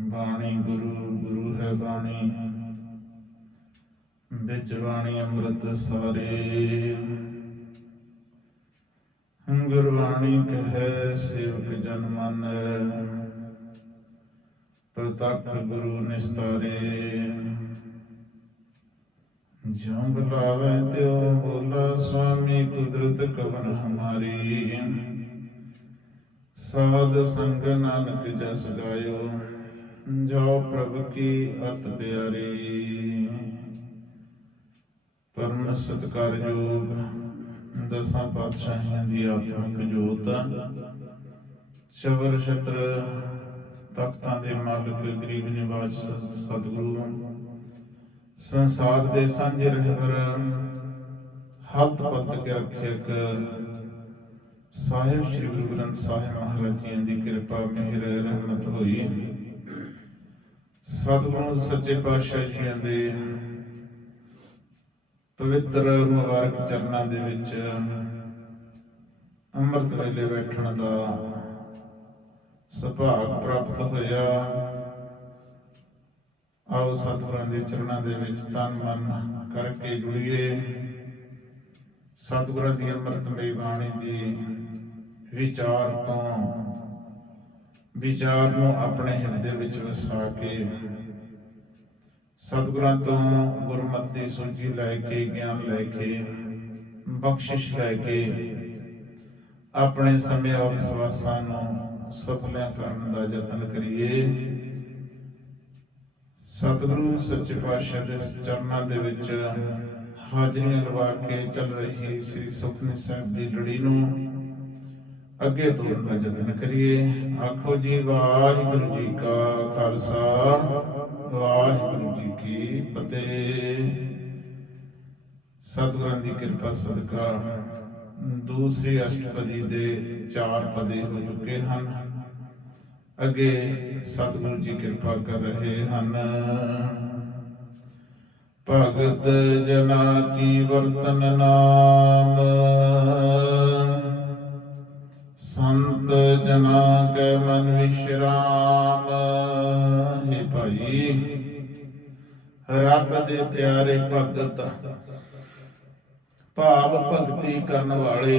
ਬਾਣੀ ਗੁਰੂ ਗੁਰੂ ਹੈ ਬਾਣੀ। ਵਿੱਚ ਬਾਣੀ ਅੰਮ੍ਰਿਤ ਸਾਰੇ। ਗੁਰਬਾਣੀ ਕਹੈ, ਸੇਵਕ ਜਨ ਮਨ। ਪ੍ਰਤੱਖ ਗੁਰੂ ਨਿਸਤਾਰੇ। ਜਿਉ ਬੁਲਾਵੇ ਤਿਉ ਬੋਲਾ ਸੁਆਮੀ ਕੁਦਰਤ ਕਵਨ ਹਮਾਰੀ। ਸਾਧ ਸੰਗ ਨਾਨਕ ਜਸ ਗਾਇਓ। ਜੋ ਪ੍ਰਭ ਕੀ ਅਤ ਪਿਆਰੀ। ਪਰਮ ਸਤਕਾਰਯੋਗ ਦਸਾਂ ਪਾਤਸ਼ਾਹੀਆਂ ਦੀ ਆਤਮਿਕ ਜੋਤ ਸ਼ਬਰ ਛਤਰ ਤਖਤਾਂ ਦੇ ਮਾਲਕ, ਗਰੀਬ ਨਿਵਾਜ ਸਤਿਗੁਰੂ। ਸੰਸਾਰ ਦੇ ਸਾਂਝੇ ਰਹਿਬਰ ਹੱਥ ਪੱਤ ਕੇ ਰੱਖਿਅਕ ਸਾਹਿਬ, ਸ੍ਰੀ ਗੁਰੂ ਗ੍ਰੰਥ ਸਾਹਿਬ ਮਹਾਰਾਜ ਜੀ ਦੀ ਕਿਰਪਾ, ਮਿਹਰ, ਰਹਿਮਤ ਹੋਈ। ਸਤਿਗੁਰੂ ਸੱਚੇ ਪਾਤਸ਼ਾਹ ਜੀਆਂ ਦੇ ਪਵਿੱਤਰ ਮੁਬਾਰਕ ਚਰਨਾਂ ਦੇ ਵਿੱਚ ਅੰਮ੍ਰਿਤ ਵੇਲੇ ਬੈਠਣ ਦਾ ਸੁਭਾਗ ਪ੍ਰਾਪਤ ਹੋਇਆ। ਆਓ ਸਤਿਗੁਰਾਂ ਦੇ ਚਰਨਾਂ ਦੇ ਵਿੱਚ ਤਨ ਮਨ ਕਰਕੇ ਜੁੜੀਏ। ਸਤਿਗੁਰਾਂ ਦੀ ਅੰਮ੍ਰਿਤਮਈ ਬਾਣੀ ਦੀ ਵਿਚਾਰ ਤੋਂ ਵਿਚਾਰ ਨੂੰ ਆਪਣੇ ਹਿਰਦੇ ਵਿੱਚ ਵਸਾ ਕੇ ਸਤਿਗੁਰਾਂ ਤੋਂ ਗੁਰਮਤਿ ਸੋਝੀ ਲੈ ਕੇ, ਗਿਆਨ ਲੈ ਕੇ, ਬਖਸ਼ਿਸ਼ ਲੈ ਕੇ ਆਪਣੇ ਸਮੇਂ ਔਰ ਸਵਾਸਾਂ ਨੂੰ ਸਫਲਿਆ ਕਰਨ ਦਾ ਯਤਨ ਕਰੀਏ। ਸਤਿਗੁਰੂ ਸੱਚੇ ਪਾਤਸ਼ਾਹ ਦੇ ਚਰਨਾਂ ਦੇ ਵਿੱਚ ਹਾਜ਼ਰੀਆਂ ਲਵਾ ਕੇ ਚੱਲ ਰਹੀ ਸ੍ਰੀ ਸੁਖਨੀ ਸਾਹਿਬ ਦੀ ਲੜੀ ਨੂੰ ਅੱਗੇ ਤੋਰਨ ਦਾ ਯਤਨ ਕਰੀਏ। ਆਖੋ ਜੀ, ਵਾਹਿਗੁਰੂ ਜੀ ਕਾ ਖਾਲਸਾ, ਵਾਹਿਗੁਰੂ ਜੀ ਕੀ ਫਤਿਹ। ਸਤਿਗੁਰਾਂ ਦੀ ਕਿਰਪਾ, ਸਦਕਾ ਦੂਸਰੀ ਅਸ਼ਟਪਦੀ ਦੇ ਚਾਰ ਪਦੇ ਹੋ ਚੁੱਕੇ ਹਨ। ਅੱਗੇ ਸਤਿਗੁਰੂ ਜੀ ਕਿਰਪਾ ਕਰ ਰਹੇ ਹਨ। ਭਗਤ ਜਨਾ ਕੀ ਵਰਤਨ ਨਾਮ? ਸੰਤ ਜਨਾ ਕੈ ਮਨ ਵਿਸ਼ਰਾਮ। ਹੈ ਭਾਈ, ਰੱਬ ਦੇ ਪਿਆਰੇ ਭਗਤ, ਭਾਵ ਭਗਤੀ ਕਰਨ ਵਾਲੇ,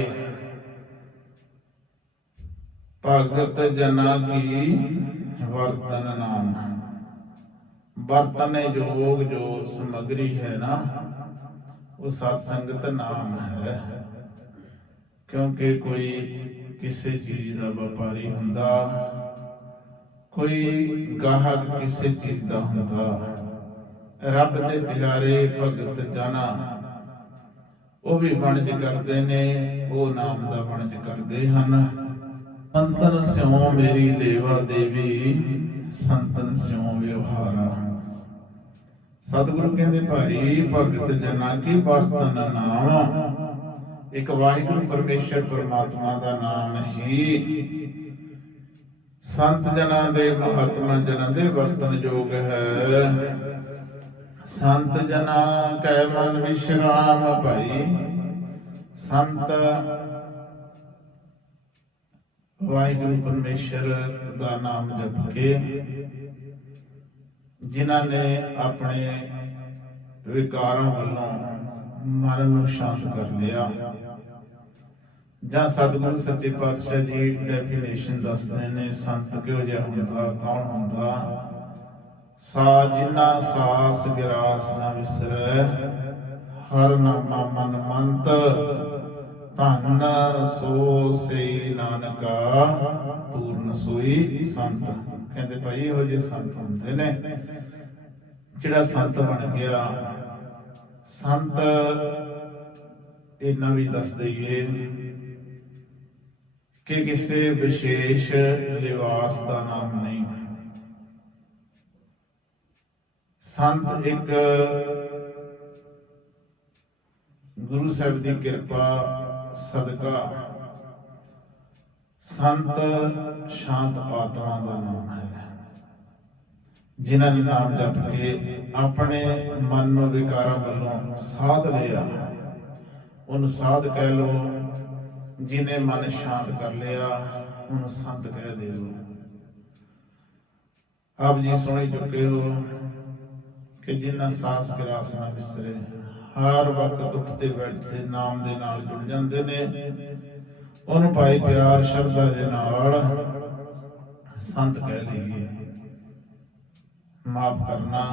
ਭਗਤ ਜਨਾ ਕੀ ਵਰਤਨ ਨਾਮ। ਵਰਤਨੇ ਯੋਗ ਜੋ ਸਮਗਰੀ ਹੈ ਨਾ, ਉਹ ਸਤ ਸੰਗਤ ਨਾਮ ਹੈ। ਕਿਉਂਕਿ ਕੋਈ ਕਿਸੇ ਚੀਜ਼ ਦਾ ਵਪਾਰੀ ਹੁੰਦਾ, ਕੋਈ ਗਾਹਕ ਕਿਸੇ ਚੀਜ਼ ਦਾ ਹੁੰਦਾ। ਰੱਬ ਦੇ ਪਿਆਰੇ ਭਗਤ ਜਨਾ, ਉਹ ਵੀ ਵਣਜ ਕਰਦੇ ਨੇ, ਉਹ ਨਾਮ ਦਾ ਵਣਜ ਕਰਦੇ ਹਨ। ਸੰਤਨ ਸਿਉ ਮੇਰੀ ਲੇਵਾ ਦੇਵੀ, ਸੰਤਨ ਸਿਉ ਵਿਵਹਾਰਾ। ਸਤਿਗੁਰੂ ਕਹਿੰਦੇ, ਭਾਈ, ਭਗਤ ਜਨਾ ਕੀ ਵਰਤਨ ਨਾਮ? ਇੱਕ ਵਾਹਿਗੁਰੂ ਪਰਮੇਸ਼ਰ ਪਰਮਾਤਮਾ ਦਾ ਨਾਮ ਹੀ। ਸੰਤ ਜਨਾਂ ਦੇ, ਮਹਾਤਮਾ ਜਨਾਂ ਦੇ ਵਰਤਨ ਯੋਗ ਹੈ। ਸੰਤ ਜਨਾ ਕੈ ਮਨ ਵਿਸ਼ਰਾਮ ਭਾਈ। ਸੰਤ ਵਾਹਿਗੁਰੂ ਪਰਮੇਸ਼ਰ ਦਾ ਨਾਮ ਜਪ ਕੇ ਜਿਨ੍ਹਾਂ ਨੇ ਆਪਣੇ ਵਿਕਾਰਾਂ ਵੱਲੋਂ ਮਨ ਨੂੰ ਸ਼ਾਂਤ ਕਰ ਲਿਆ। ਜਾਂ ਸਤਿਗੁਰੂ ਸੱਚੇ ਪਾਤਸ਼ਾਹ ਜੀ ਡੈਫੀਨੇਸ਼ਨ ਦੱਸਦੇ ਨੇ, ਸੰਤ ਕਿਹੋ ਜਿਹਾ ਹੁੰਦਾ, ਕੌਣ ਹੁੰਦਾ? ਸਾ ਜਿਨਾ ਸਾਸ ਗਿਰਾਸ ਨਾ ਵਿਸਰੈ, ਹਰ ਨਾਮਾ ਮਨ ਮੰਤ ਧੰਨ ਸੋ ਸੇ ਨਾਨਕਾ, ਪੂਰਨ ਸੋਈ ਸੰਤ। ਕਹਿੰਦੇ ਭਾਈ ਇਹੋ ਜਿਹੇ ਸੰਤ ਹੁੰਦੇ ਨੇ, ਜਿਹੜਾ ਸੰਤ ਬਣ ਗਿਆ। ਸੰਤ ਇਹਨਾਂ ਵੀ ਦੱਸ ਦਈਏ ਕਿ ਕਿਸੇ ਵਿਸ਼ੇਸ਼ ਲਿਵਾਸ ਦਾ ਨਾਮ ਨਹੀਂ। ਸੰਤ ਇੱਕ ਗੁਰੂ ਸਾਹਿਬ ਦੀ ਕਿਰਪਾ, ਸਦਕਾ। ਸੰਤ ਸ਼ਾਂਤ ਆਤਮਾ ਦਾ ਨਾਮ ਹੈ। ਜਿਨ੍ਹਾਂ ਨੇ ਨਾਮ ਜਪ ਕੇ ਆਪਣੇ ਮਨ ਨੂੰ ਵਿਕਾਰਾਂ ਵੱਲੋਂ ਸਾਧ ਲਿਆ। ਉਹਨੂੰ ਸਾਧ ਕਹਿ ਲੋ ਜਿਨੇ ਮਨ ਸ਼ਾਂਤ ਕਰ ਲਿਆ, ਉਹਨੂੰ ਸੰਤ ਕਹਿ ਦਿਓ ਆਪ ਜੀ ਸੁਣੀ ਚੁੱਕੇ ਹੋ ਕਿ ਜਿਨ੍ਹਾਂ ਸਾਸ ਗਰਾਸ ਨਾ ਵਿਸਰੇ, ਹਰ ਵਕਤ ਉੱਠਦੇ ਬੈਠਦੇ ਨਾਮ ਦੇ ਨਾਲ ਜੁੜ ਜਾਂਦੇ ਨੇ। ਉਹਨੂੰ ਭਾਈ ਪਿਆਰ, ਸ਼ਰਧਾ ਦੇ ਨਾਲ ਸੰਤ ਕਹਿ ਲਈਏ। ਮਾਫ ਕਰਨਾ,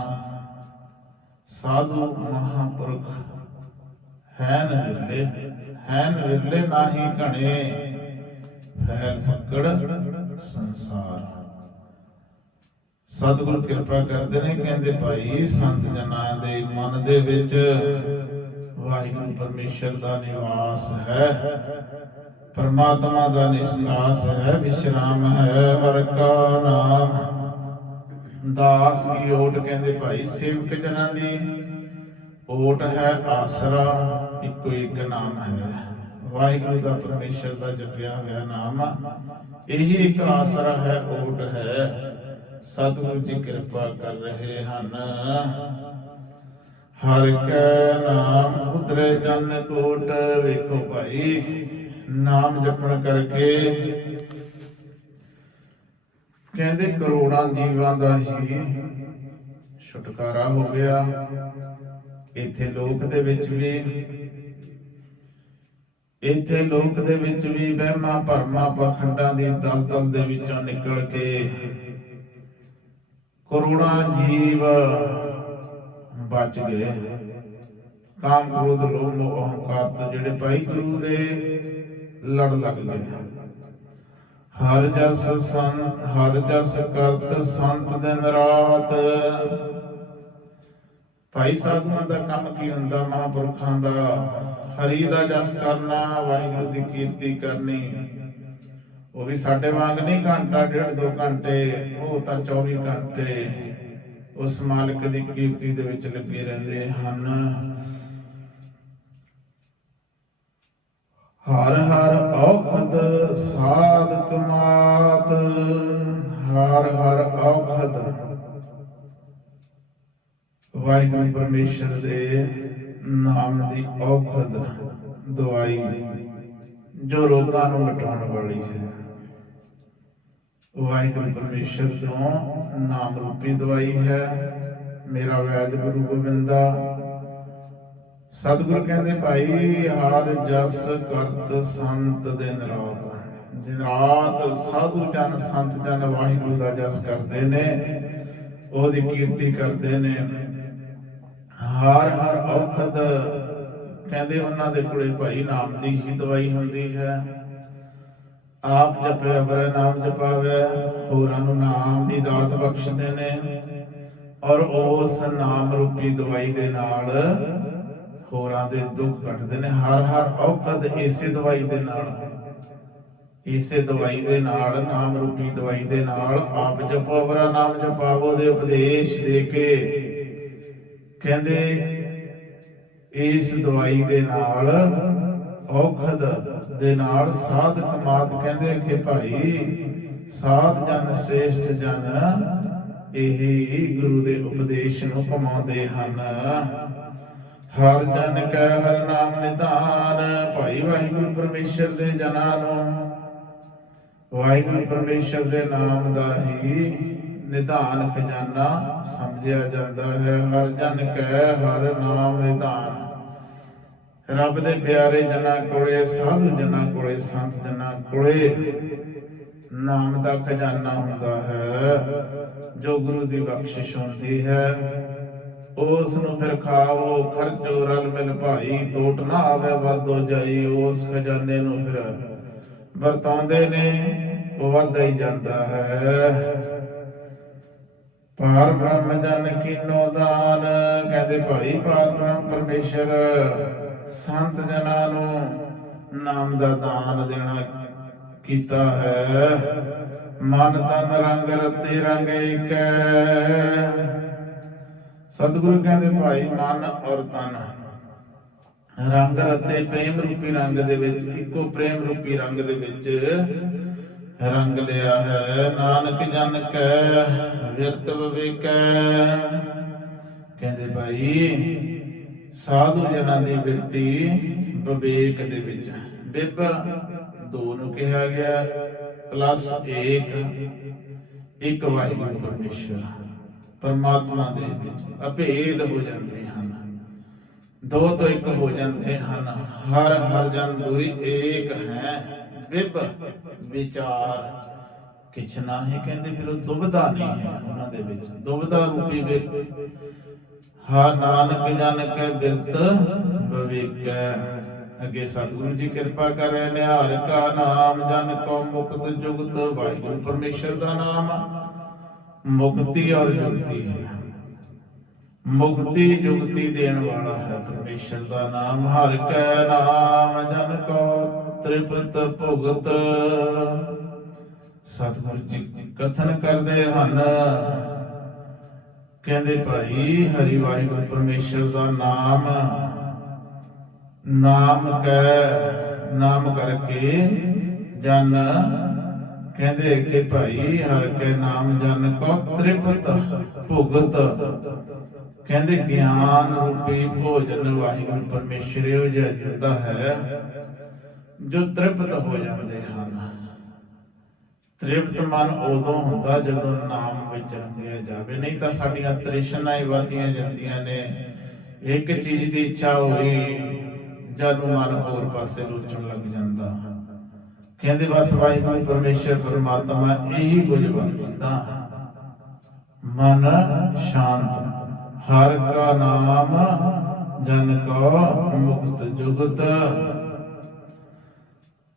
ਸਾਧੂ ਮਹਾਪੁਰਖ ਹੈਨ ਵਿਰਲੇ ਹੈਨ ਵਿਰਲੇ ਨਾਹੀ ਘਣੇ, ਫੈਲ ਫੱਕੜ ਸੰਸਾਰ। ਸਤਿਗੁਰੂ ਕਿਰਪਾ ਕਰਦੇ ਨੇ, ਕਹਿੰਦੇ ਭਾਈ, ਸੰਤ ਜਨਾਂ ਦੇ ਮਨ ਦੇ ਵਿੱਚ ਵਾਹਿਗੁਰੂ ਪਰਮੇਸ਼ਰ ਦਾ ਨਿਵਾਸ ਹੈ, ਪਰਮਾਤਮਾ ਦਾ ਨਿਵਾਸ ਹੈ, ਵਿਸ਼ਰਾਮ ਹੈ, ਹਰ ਕਾ ਨਾਮ। ਦਾਸ ਕੀ ਓਟ, ਕਹਿੰਦੇ ਭਾਈ, ਸੇਵਕ ਜਨਾਂ ਦੀ ਓਟ ਹੈ ਆਸਰਾ, ਇੱਕੋ ਇੱਕ ਨਾਮ ਹੈ। ਵਾਹਿਗੁਰੂ ਦਾ ਪਰਮੇਸ਼ਰ ਦਾ ਜਪਿਆ ਹੋਇਆ ਨਾਮ ਇਹੀ ਇੱਕ ਆਸਰਾ ਹੈ, ਓਟ ਹੈ। ਸਤਿਗੁਰੂ ਜੀ ਕਿਰਪਾ ਕਰ ਰਹੇ ਹਨ। ਹਰ ਕੈ ਨਾਮ ਉਤਰੇ, ਜਨ ਕੋਟ ਵੇਖੋ ਭਾਈ। ਨਾਮ ਜਪਣ ਕਰਕੇ ਕਹਿੰਦੇ ਕਰੋੜਾਂ ਜੀਵਾਂ ਦਾ ਹੀ ਛੁਟਕਾਰਾ ਹੋ ਗਿਆ। ਇੱਥੇ ਲੋਕ ਦੇ ਵਿੱਚ ਵੀ, ਇੱਥੇ ਲੋਕ ਦੇ ਵਿੱਚ ਵੀ ਵਹਿਮਾਂ ਭਰਮਾਂ ਪਖੰਡਾਂ ਦੀ ਦਲਦਲ ਦੇ ਵਿੱਚੋਂ ਨਿਕਲ ਕੇ ਕਰੋੜਾਂ ਜੀਵ ਬਚ ਗਏ। ਕਾਮ ਕ੍ਰੋਧ, ਲੋਭ ਮੋਹ ਅਹੰਕਾਰ ਤੋਂ ਜਿਹੜੇ ਭਾਈ ਗੁਰੂ ਦੇ ਲੜ ਲੱਗ ਗਏ। ਹਰ ਜਸ ਸੰਤ, ਹਰ ਜਸ ਕਰਤ ਸੰਤ ਦਿਨ ਰਾਤ ਭਾਈ ਸਾਧੂਆਂ ਦਾ ਕੰਮ ਕੀ ਹੁੰਦਾ? ਮਹਾਂਪੁਰਖਾਂ ਦਾ ਹਰੀ ਦਾ ਜਸ ਕਰਨਾ, ਵਾਹਿਗੁਰੂ ਦੀ ਕੀਰਤੀ ਕਰਨੀ। ਉਹ ਵੀ ਸਾਡੇ ਵਾਂਗ ਨਹੀਂ ਘੰਟਾ, ਡੇਢ ਦੋ ਘੰਟੇ, ਉਹ ਤਾਂ 24 ਘੰਟੇ। ਉਸ ਮਾਲਕ ਦੀ ਕੀਰਤੀ ਦੇ ਵਿੱਚ ਲੱਗੇ ਰਹਿੰਦੇ ਹਨ। ਹਰ ਹਰ ਔਖਦ ਸਾਧਕ ਮਾਤ, ਹਰ ਹਰ ਔਖਦ ਵਾਹਿਗੁਰੂ ਪਰਮੇਸ਼ਰ ਦੇ ਨਾਮ ਦੀ ਔਖਦ ਦਵਾਈ ਜੋ ਰੋਗਾਂ ਨੂੰ ਮਿਟਾਉਣ ਵਾਲੀ ਹੈ। ਵਾਹਿਗੁਰੂ ਪਰਮੇਸ਼ਰ ਤੋਂ ਨਾਮ ਰੂਪੀ ਦਵਾਈ ਹੈ। ਮੇਰਾ ਵੈਦ ਗੁਰੂ ਗੋਬਿੰਦਾ, ਸਤਿਗੁਰ ਕਹਿੰਦੇ ਭਾਈ, ਹਰ ਜਸ ਕਰਤ ਸੰਤ ਦਿਨ ਰਾਤ। ਦਿਨ ਰਾਤ ਸਾਧੂ ਜਨ, ਸੰਤ ਜਨ ਵਾਹਿਗੁਰੂ ਦਾ ਜਸ ਕਰਦੇ ਨੇ, ਉਹਦੀ ਕੀਰਤੀ ਕਰਦੇ ਨੇ। ਹਰ ਹਰ ਔਖਦ ਕਹਿੰਦੇ ਉਹਨਾਂ ਦੇ ਕੋਲੇ ਭਾਈ ਨਾਮ ਦੀ ਹੀ ਦਵਾਈ ਹੁੰਦੀ ਹੈ। ਆਪ ਜਪੇ ਅਬਰ ਨਾਮ ਜਪਾਵੇ, ਹੋਰਾਂ ਨੂੰ ਨਾਮ ਦੀ ਦਾਤ ਬਖਸ਼ਦੇ ਨੇ ਔਰ ਉਸ ਨਾਮ ਰੂਪੀ ਦਵਾਈ ਦੇ ਨਾਲ ਹੋਰਾਂ ਦੇ ਦੁੱਖ ਕੱਟਦੇ ਨੇ। ਹਰ ਹਰ ਔਖਦ ਇਸੇ ਦਵਾਈ ਦੇ ਨਾਲ, ਇਸੇ ਦਵਾਈ ਦੇ ਨਾਲ, ਨਾਮ ਰੂਪੀ ਦਵਾਈ ਦੇ ਨਾਲ ਆਪ ਜਪੋ ਅਬਰ ਨਾਮ ਜਪਾਵੋ ਦੇ ਉਪਦੇਸ਼ ਦੇ ਕੇ ਕਹਿੰਦੇ ਇਸ ਦਵਾਈ ਦੇ ਨਾਲ, ਔਖਦ ਦੇ ਨਾਲ ਸਾਧਕ ਮਾਤ ਕਹਿੰਦੇ ਕਿ ਭਾਈ, ਸਾਧ ਜਨ ਸ੍ਰੇਸ਼ਟ ਜਨ, ਇਹ ਗੁਰੂ ਦੇ ਉਪਦੇਸ਼ ਨੂੰ ਕਮਾਉਂਦੇ ਹਨ। ਹਰ ਜਨ ਕੈ ਹਰ ਨਾਮ ਨਿਧਾਨ, ਭਾਈ ਵਾਹਿਗੁਰੂ ਪਰਮੇਸ਼ਰ ਦੇ ਜਨਾਂ ਨੂੰ, ਵਾਹਿਗੁਰੂ ਪਰਮੇਸ਼ਰ ਦੇ ਨਾਮ ਦਾ ਹੀ ਨਿਧਾਨ ਖਜ਼ਾਨਾ ਸਮਝਿਆ ਜਾਂਦਾ ਹੈ, ਹਰ ਜਨ ਕੈ ਹਰ ਨਾਮ ਨਿਧਾਨ। ਰੱਬ ਦੇ ਪਿਆਰੇ ਜਨਾਂ ਕੋਲੇ ਸਾਧੂ ਜਨਾਂ ਕੋਲੇ ਸੰਤ ਜਨਾਂ ਕੋਲੇ ਨਾਮ ਦਾ ਖਜ਼ਾਨਾ ਹੁੰਦਾ ਹੈ, ਜੋ ਗੁਰੂ ਦੀ ਬਖਸ਼ਿਸ਼ ਹੁੰਦੀ ਹੈ। ਉਸ ਨੂੰ ਫਿਰ ਖਾਵੋ, ਖਰਚੋ, ਰਲ ਮਿਲ ਭਾਈ ਟੋਟ ਨਾ ਆਵੇ ਵਾਧੋ ਜਾਈ, ਉਸ ਖਜ਼ਾਨੇ ਨੂੰ ਫਿਰ ਵਰਤਾਉਂਦੇ ਨੇ, ਉਹ ਵੱਧਦਾ ਹੀ ਜਾਂਦਾ ਹੈ। ਪਾਰ ਬ੍ਰਹਮ ਜਨ ਕੀਨੋ ਦਾਨ, ਕਹਿੰਦੇ ਭਾਈ ਪਾਰ ਬ੍ਰਹਮ ਪਰਮੇਸ਼ਰ, ਸੰਤ ਜਨਾਂ ਨੂੰ ਨਾਮ ਦਾ ਦਾਨ ਦੇਣਾ ਕੀਤਾ ਹੈ। ਮਨ ਤਨ ਰੰਗ ਰਤੇ ਰੰਗ ਏਕੈ ਸਤਿਗੁਰੂ ਕਹਿੰਦੇ ਭਾਈ, ਮਨ ਔਰ ਤਨ। ਰੰਗ ਰਤੇ ਪ੍ਰੇਮ ਰੂਪੀ ਰੰਗ ਦੇ ਵਿੱਚ, ਇੱਕੋ ਪ੍ਰੇਮ ਰੂਪੀ ਰੰਗ ਦੇ ਵਿੱਚ ਰੰਗ ਲਿਆ ਹੈ, ਨਾਨਕ ਜਨ ਕੈ ਵਿਰਤ ਵਿਵੇਕੈ। ਕਹਿੰਦੇ ਭਾਈ, ਸਾਧੂ ਜਨਾਂ ਦੀ ਬਿਰਤੀ ਵਿਵੇਕ ਦੇ ਵਿੱਚ ਬਿਬ ਦੋ ਨੂੰ ਕਿਹਾ ਗਿਆ, ਪਲੱਸ 1 ਇੱਕ ਵਾਹਿਗੁਰੂ ਪਰਮੇਸ਼ਰ। ਪਰਮਾਤਮਾ ਦੇ ਵਿੱਚ ਅਭੇਦ ਹੋ ਜਾਂਦੇ ਹਨ। ਦੋ ਤੋਂ ਇੱਕ ਹੋ ਜਾਂਦੇ ਹਨ। ਹਰ ਹਰ ਜਨ ਦੁਈ ਏਕ ਹੈ। ਵਿਭ, ਵਿਚਾਰ। ਕਿਛ ਨਾਹੀ ਕਹਿੰਦੇ ਫਿਰ ਉਹ ਦੁਬਦਾ ਨਹੀਂ ਹੈ ਉਹਨਾਂ ਦੇ ਵਿੱਚ। ਦੁਬਦਾ ਰੂਪੀ ਵਿਭ। ਹਾ ਨਾਨਕ ਜਨ ਕੈ ਬਿਰਤ ਬਵੇਕੈ ਅੱਗੇ ਸਤਿਗੁਰੂ ਜੀ ਕਿਰਪਾ ਕਰ ਰਹੇ ਕਾ ਨਾਮ, ਜਨ ਕੋ ਮੁਕਤ ਜੁਗਤ, ਵਾਹਿਗੁਰੂ ਪਰਮੇਸ਼ਰ ਦਾ ਨਾਮ। ਮੁਕਤੀ ਔਰ ਜੁਗਤੀ ਹੈ। ਮੁਕਤੀ ਜੁਗਤੀ ਦੇਣ ਵਾਲਾ ਹੈ ਪਰਮੇਸ਼ਰ ਦਾ ਨਾਮ। ਹਰ ਕੈ ਨਾਮ, ਜਨ ਕੋ ਤ੍ਰਿਪਤ ਭੁਗਤ। ਸਤਿਗੁਰੂ ਜੀ ਕਥਨ ਕਰਦੇ ਹਨ। ਕਹਿੰਦੇ ਭਾਈ, ਹਰੀ ਵਾਹਿਗੁਰੂ ਪਰਮੇਸ਼ਰ ਦਾ ਨਾਮ ਨਾਮ ਕੈ, ਨਾਮ ਕਰਕੇ ਜਨ। ਕਹਿੰਦੇ ਕਿ ਭਾਈ, ਹਰ ਕੇ ਨਾਮ ਜਨ ਕੋ ਤ੍ਰਿਪਤ ਭੁਗਤ। ਕਹਿੰਦੇ ਗਿਆਨ ਰੂਪੀ ਭੋਜਨ ਵਾਹਿਗੁਰੂ ਪਰਮੇਸ਼ਰ ਜਿਹਾ ਦਿੰਦਾ ਹੈ। ਜੋ ਤ੍ਰਿਪਤ ਹੋ ਜਾਂਦੇ ਹਨ। ਤ੍ਰਿਪਤ ਮਨ ਉਦੋਂ ਹੁੰਦਾ ਜਦੋਂ ਨਾਮ ਵਿੱਚ ਰੰਗਿਆ ਜਾਵੇ। ਨਹੀਂ ਤਾਂ ਸਾਡੀਆਂ ਤ੍ਰਿਸ਼ਨਾ ਹੀ ਵਧਦੀਆਂ ਜਾਂਦੀਆਂ ਨੇ। ਇੱਕ ਚੀਜ਼ ਦੀ ਇੱਛਾ ਹੋਈ, ਜਦ ਮਨ ਹੋਰ ਪਾਸੇ ਲੁੱਚਣ ਲੱਗ ਜਾਂਦਾ। ਕਹਿੰਦੇ ਬਸ ਵਾਹਿਗੁਰੂ ਪਰਮੇਸ਼ਰ, ਪਰਮਾਤਮਾ ਇਹੀ ਕੁਝ ਬਣਦਾ ਮਨ ਸ਼ਾਂਤ, ਹਰ ਕਾ ਨਾਮ ਜਨ ਕੋ ਮੁਕਤ ਜੁਗਤ।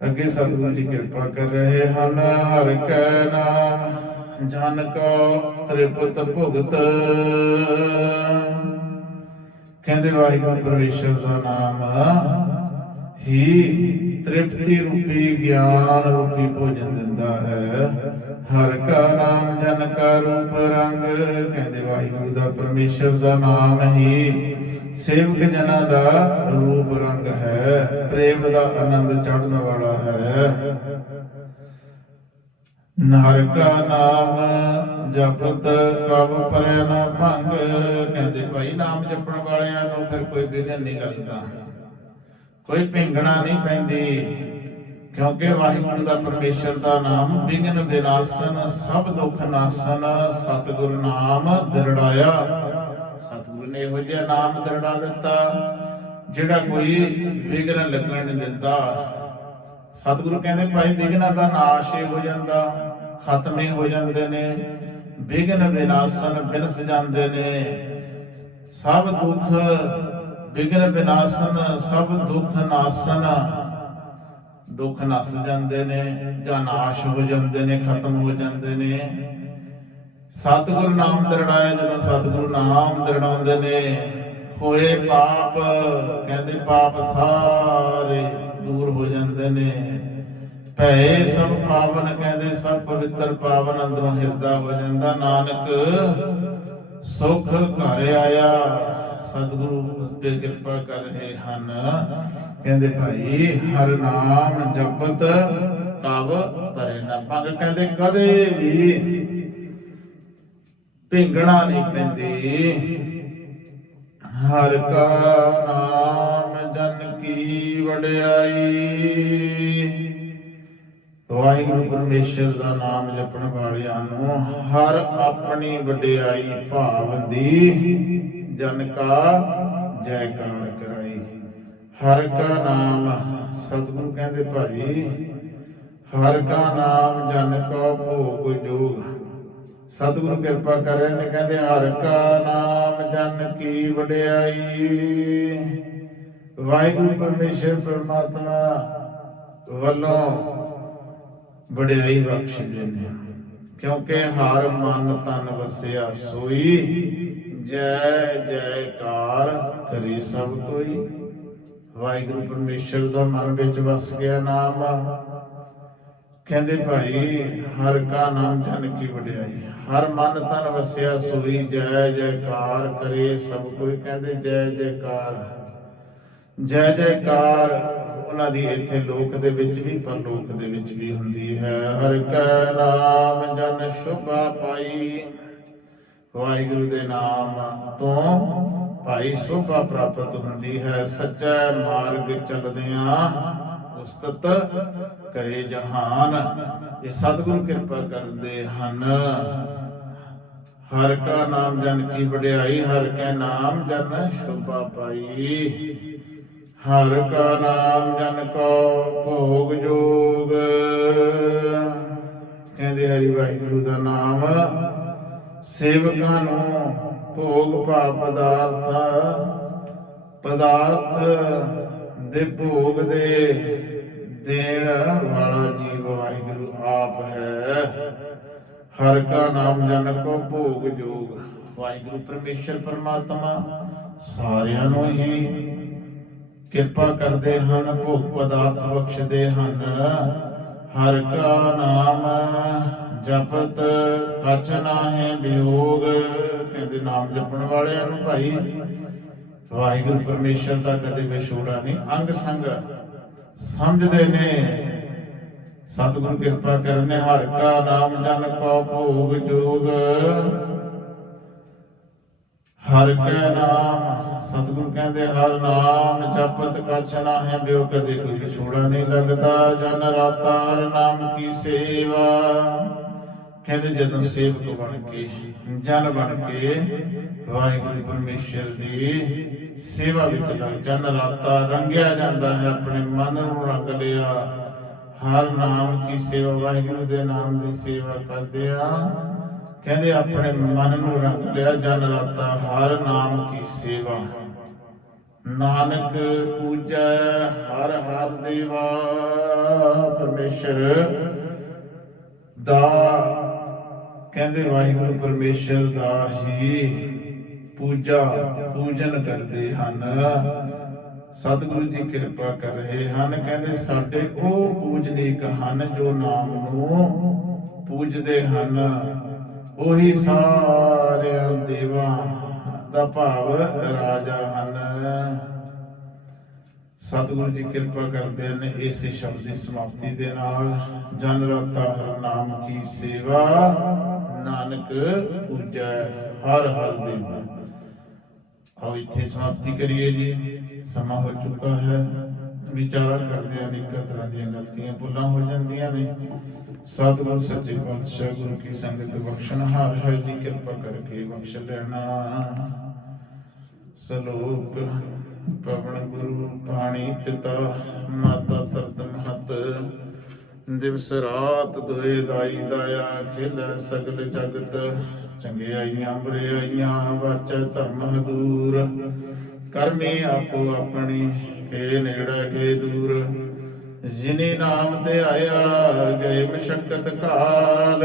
ਅੱਗੇ ਸਤਿਗੁਰੂ ਜੀ ਕਿਰਪਾ ਕਰ ਰਹੇ ਹਨ, ਹਰ ਕੈ ਨਾਮ, ਜਨ ਕੋ ਤ੍ਰਿਪਤ ਭੁਗਤ। ਕਹਿੰਦੇ ਵਾਹਿਗੁਰੂ ਪਰਮੇਸ਼ਰ ਦਾ ਨਾਮ ਹੀ ਤ੍ਰਿਪਤੀ ਰੂਪੀ ਗਿਆਨ ਰੂਪੀ ਭੋਜਨ ਦਿੰਦਾ ਹੈ। ਹਰ ਕਾ ਨਾਮ, ਜਨ ਕਾ ਰੂਪ, ਰੰਗ। ਕਹਿੰਦੇ ਵਾਹਿਗੁਰੂ ਦਾ ਪਰਮੇਸ਼ਰ ਦਾ ਨਾਮ ਹੀ ਸੇਵਕ ਜਨਾਂ ਦਾ ਰੂਪ ਰੰਗ ਹੈ। ਪ੍ਰੇਮ ਦਾ ਆਨੰਦ ਚੜਨ ਵਾਲਾ ਹੈ। ਹਰ ਕਾ ਨਾਮ, ਜਪਤ ਕਬ ਪਰੈ ਨਾ ਭੰਗ। ਕਹਿੰਦੇ ਭਾਈ ਨਾਮ ਜਪਣ ਵਾਲਿਆਂ ਨੂੰ ਫਿਰ ਕੋਈ ਵਿਗਨ ਨਹੀਂ ਲੱਗਦਾ ਕੋਈ ਭਿੰਗਣਾ ਨਹੀਂ ਪੈਂਦੀ, ਕਿਉਂਕਿ ਵਾਹਿਗੁਰੂ ਦਾ ਪਰਮੇਸ਼ਰ ਦਾ ਨਾਮ ਵਿਗਨ ਵਿਨਾਸ਼ਨ ਸਭ ਦੁੱਖ ਨਾਸ਼ਨ, ਸਤਿਗੁਰ ਨਾਮ ਦਿਰੜਾਇਆ। ਸਤਿਗੁਰ ਨੇ ਇਹੋ ਜਿਹਾ ਨਾਮ ਦਿਰੜਾ ਦਿੱਤਾ, ਜਿਹੜਾ ਕੋਈ ਵਿਗਨ ਲੱਗਣ ਨਹੀਂ ਦਿੰਦਾ। ਸਤਿਗੁਰੂ ਕਹਿੰਦੇ, ਭਾਈ ਵਿਗਨਾਂ ਦਾ ਨਾਸ਼ ਹੀ ਹੋ ਜਾਂਦਾ, ਖਤਮ ਹੀ ਹੋ ਜਾਂਦੇ ਨੇ ਵਿਗਨ ਵਿਨਾਸ਼ਨ ਬਿਨਸ ਜਾਂਦੇ ਨੇ। ਸਭ ਦੁੱਖ ਵਿਗਨ ਬਿਨਾਸਨ, ਸਭ ਦੁੱਖ ਨਾਸ਼ਨ। ਦੁੱਖ ਨਸ ਜਾਂਦੇ ਨੇ, ਜਾਂ ਨਾਸ਼ ਹੋ ਜਾਂਦੇ ਨੇ, ਖਤਮ ਹੋ ਜਾਂਦੇ ਨੇ। ਸਤਿਗੁਰੂ ਨਾਮ ਦਰੜਾਇਆ, ਜਦੋਂ ਸਤਿਗੁਰੂ ਨਾਮ ਦਰੜਾਉਂਦੇ ਨੇ ਹੋਏ ਪਾਪ, ਕਹਿੰਦੇ ਪਾਪ ਸਾਰੇ ਦੂਰ ਹੋ ਜਾਂਦੇ ਨੇ। ਭੈ ਸਭ ਪਾਵਨ, ਕਹਿੰਦੇ ਸਭ ਪਵਿੱਤਰ ਪਾਵਨ, ਅੰਦਰੋਂ ਹਿਰਦਾ ਹੋ ਜਾਂਦਾ। ਨਾਨਕ, ਸੁਖ ਘਰ ਆਇਆ। ਸਤਿਗੁਰੂ ਤੇ ਕਿਰਪਾ ਕਰ ਰਹੇ ਹਨ। ਕਹਿੰਦੇ ਭਾਈ, ਹਰ ਨਾਮ ਜਪਤ ਕਬ ਪਰੇ ਨਾ ਭੰਗ। ਕਹਿੰਦੇ ਕਦੇ ਵੀ ਭਿੰਗਣਾ ਨਹੀਂ ਪੈਂਦੀ। ਹਰ ਕਾ ਨਾਮ ਜਨ ਕੀ ਵਡਿਆਈ। ਵਾਹਿਗੁਰੂ ਪਰਮੇਸ਼ਰ ਦਾ ਨਾਮ ਜਪਣ ਵਾਲਿਆਂ ਨੂੰ ਹਰ ਆਪਣੀ ਵਡਿਆਈ ਭਾਵ ਦੀ ਜਨ ਕਾ ਜੈਕਾਰ ਕਰਾਈ। ਹਰ ਕਾ ਨਾਮ ਸਤਿਗੁਰੂ ਕਹਿੰਦੇ ਭਾਈ, ਹਰ ਕਾ ਨਾਮ ਜਨ ਕੋ ਭੋਗ ਜੋਗ। ਸਤਿਗੁਰੂ ਕਿਰਪਾ ਕਰੇ ਨੇ ਕਹਿੰਦੇ, ਹਰ ਕਾ ਨਾਮ ਜਨ ਕੀ ਵਡਿਆਈ। ਵਾਹਿਗੁਰੂ ਪਰਮੇਸ਼ਰ ਪਰਮਾਤਮਾ ਵੱਲੋਂ ਵਡਿਆਈ ਬਖਸ਼ਦੇ ਨੇ ਕਿਉਂਕਿ ਹਰ ਮਨ ਤਨ ਵਸਿਆ ਸੋਈ ਜੈ ਜੈਕਾਰ ਕਰੇ ਸਭ ਕੋਈ। ਵਾਹਿਗੁਰੂ ਪਰਮੇਸ਼ਰ ਦਾ ਮਨ ਵਿੱਚ ਵਸ ਗਿਆ ਨਾਮ ਕਹਿੰਦੇ ਭਾਈ, ਹਰ ਕਾ ਨਾਮ ਜਨ ਕੀ ਵਡਿਆਈ। ਹਰ ਮਨ ਤਨ ਵਸਿਆ ਸੋਈ ਜੈ ਜੈਕਾਰ ਕਰੇ ਸਭ ਕੋਈ। ਕਹਿੰਦੇ ਜੈ ਜੈਕਾਰ। ਜੈ ਜੈਕਾਰ ਉਹਨਾਂ ਦੀ ਇੱਥੇ ਲੋਕ ਦੇ ਵਿੱਚ ਵੀ ਪਰਲੋਕ ਦੇ ਵਿੱਚ ਵੀ ਹੁੰਦੀ ਹੈ। ਹਰ ਕੈ ਨਾਮ ਜਨ ਸ਼ੁਭਾ ਪਾਈ। ਵਾਹਿਗੁਰੂ ਦੇ ਨਾਮ ਤੋਂ ਭਾਈ ਸ਼ੋਭਾ ਪ੍ਰਾਪਤ ਹੁੰਦੀ ਹੈ। ਸੱਚਾ ਮਾਰਗ ਚੱਲਦਿਆਂ ਉਸਤਤ ਕਰੇ ਜਹਾਨ। ਇਹ ਸਤਿਗੁਰੂ ਕਿਰਪਾ ਕਰਦੇ ਹਨ। ਹਰ ਕਾ ਨਾਮ ਜਨ ਕੀ ਵਡਿਆਈ, ਹਰ ਕੈ ਨਾਮ ਜਨ ਸ਼ੋਭਾ ਪਾਈ। ਹਰ ਕਾ ਨਾਮ ਜਨ ਕੋ ਭੋਗ ਜੋਗ। ਕਹਿੰਦੇ ਹਰੀ ਵਾਹਿਗੁਰੂ ਦਾ ਨਾਮ ਸੇਵਕਾਂ ਨੂੰ ਭੋਗ ਭਾ ਪਦਾਰਥ ਪਦਾਰਥ ਦੇ ਭੋਗ ਦੇ ਦੇਣ ਵਾਲਾ ਜੀਵ ਵਾਹਿਗੁਰੂ ਆਪ ਹੈ। ਹਰ ਕਾ ਨਾਮ ਜਨ ਕੋ ਭੋਗ ਜੋਗ। ਵਾਹਿਗੁਰੂ ਪਰਮੇਸ਼ਰ ਪਰਮਾਤਮਾ, ਸਾਰਿਆਂ ਨੂੰ ਹੀ ਕਿਰਪਾ ਕਰਦੇ ਹਨ, ਭੋਗ ਪਦਾਰਥ ਬਖਸ਼ਦੇ ਹਨ। ਹਰ ਕਾ ਨਾਮ ਜਪਤ ਕਛ ਨਾਹੀ ਵਿਯੋਗ, ਕਹਿੰਦੇ ਨਾਮ ਜਪਣ ਵਾਲਿਆਂ ਨੂੰ ਭਾਈ। ਵਾਹਿਗੁਰੂ ਪਰਮੇਸ਼ਰ ਦਾ ਕਦੇ ਵਿਛੋੜਾ ਨਹੀਂ। ਅੰਗ ਸੰਗ ਸਮਝਦੇ ਨੇ। ਸਤਿਗੁਰੂ ਕਿਰਪਾ ਕਰਨੇ, ਹਰ ਕਾ ਨਾਮ ਜਨ ਕੋ ਭੋਗ ਜੋਗ। ਹਰ ਕੈ ਨਾਮ, ਸਤਿਗੁਰੂ ਕਹਿੰਦੇ, ਹਰ ਨਾਮ ਜਪਤ ਕਛ ਨਾ ਹੈ ਬਿਓ ਕਦੇ ਕੋਈ ਵਿਛੋੜਾ ਨਹੀਂ ਲੱਗਦਾ, ਜਨ ਰਾਤਾ ਹਰ ਨਾਮ ਕੀ ਸੇਵਾ। ਕਹਿੰਦੇ ਜਦੋਂ ਸੇਵਕ ਬਣ ਕੇ, ਜਨ ਬਣ ਕੇ ਵਾਹਿਗੁਰੂ ਪਰਮੇਸ਼ਰ ਦੀ ਸੇਵਾ ਵਿੱਚ ਲੱਗ ਜਨ ਰਾਤਾ ਰੰਗਿਆ ਜਾਂਦਾ ਹੈ, ਆਪਣੇ ਮਨ ਨੂੰ ਰੰਗ ਲਿਆ। ਹਰ ਨਾਮ ਕੀ ਸੇਵਾ, ਵਾਹਿਗੁਰੂ ਦੇ ਨਾਮ ਦੀ ਸੇਵਾ ਕਰਦੇ ਆ। ਕਹਿੰਦੇ ਆਪਣੇ ਮਨ ਨੂੰ ਰੰਗ ਲਿਆ, ਜਨ ਰਾਤਾ ਹਰ ਨਾਮ ਕੀ ਸੇਵਾ। ਨਾਨਕ ਪੂਜੈ ਹਰ ਹਰ ਦੇਵਾ, ਪਰਮੇਸ਼ਰ ਦਾ ਕਹਿੰਦੇ ਵਾਹਿਗੁਰੂ ਪਰਮੇਸ਼ਰ ਦਾ ਹੀ ਪੂਜਾ ਪੂਜਨ ਕਰਦੇ ਹਨ। ਸਤਿਗੁਰੂ ਜੀ ਕਿਰਪਾ ਕਰ ਰਹੇ ਹਨ। ਕਹਿੰਦੇ ਸਾਡੇ ਉਹ ਪੂਜਨੀਕ ਹਨ ਜੋ ਨਾਮ ਨੂੰ ਪੂਜਦੇ ਹਨ। ਉਹੀ ਸਾਰਿਆਂ ਦੇਵਾਂ ਦਾ ਭਾਵ ਰਾਜਾ ਹਨ। ਸਤਿਗੁਰੂ ਜੀ ਕਿਰਪਾ ਕਰਦੇ ਹਨ ਇਸੇ ਸ਼ਬਦ ਦੀ ਸਮਾਪਤੀ ਦੇ ਨਾਲ। ਜਨ ਰਤਾ ਹਰ ਨਾਮ ਕੀ ਸੇਵਾ, ਨਾਨਕ ਪੂਜੈ ਹਰ ਹਰ ਦੇਵਾ। ਆਓ ਇੱਥੇ ਸਮਾਪਤੀ ਕਰੀਏ ਜੀ। ਸਮਾਂ ਹੋ ਚੁੱਕਾ ਹੈ। ਵਿਚਾਰਾ ਕਰਦੇ ਅਨੇਕਾਂ ਤਰ੍ਹਾਂ ਦੀਆਂ ਗਲਤੀਆਂ ਭੁੱਲਾਂ ਹੋ ਜਾਂਦੀਆਂ ਨੇ। ਸਤਿਗੁਰੂ, ਸੱਚੇ ਪਾਤਸ਼ਾਹ, ਗੁਰੂ ਕੀ ਸੰਗਤ ਬਖਸ਼ਣਹਾਰ ਹੈ ਜੀ। ਕਿਰਪਾ ਕਰਕੇ ਬਖਸ਼ ਲੈਣਾ। ਸਲੋਕ ਪਵਨ ਗੁਰੂ ਪਾਣੀ ਪਿਤਾ, ਮਾਤਾ ਤਰਤ ਮਹਤ, ਦਿਵਸ ਰਾਤ ਦੋਏ ਦਾਈ ਦਾਇਆ, ਖੇਲ ਸਗਲ ਜਗਤ ਚੰਗਿਆਈਆਂ ਬੁਰਿਆਈਆਂ ਵਾਚੈ ਧਰਮ ਹਦੂਰ। ਕਰਮੀ ਆਪੋ ਆਪਣੀ, ਕੇ ਨੇੜੇ ਕੇ ਦੂਰ। ਜਿਨੇ ਨਾਮ ਤੇ ਆਇਆ, ਗਏ ਮਸ਼ਕਤ ਕਾਲ।